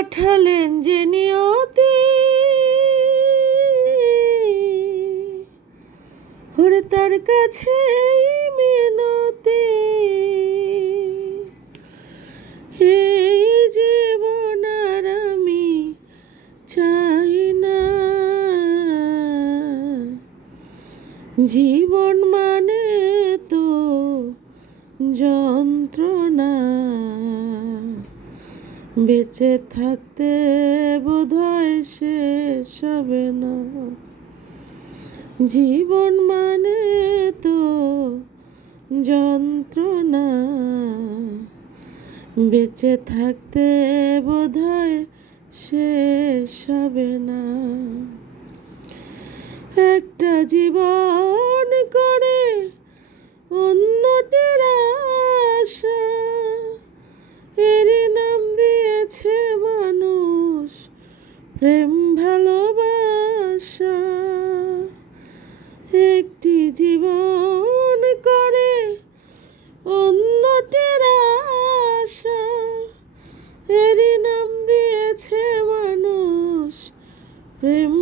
পাঠালেন যে নিয়তি, ওরে তার কাছে মিনতি, এই জীবন আর আমি চাই না। জীবন মানে তো যন্ত্রণা, বেঁচে থাকতে বোধহয় শেষ হবে না। জীবন মানে তো যন্ত্রণা, বেঁচে থাকতে বোধহয় শেষ হবে না। একটা জীবন করে অন্যটির আশা, এরই নাম দিয়েছে মানুষ প্রেম ভালোবাসা। একটি জীবন করে অন্যটির আশা, এরই নাম দিয়েছে মানুষ প্রেম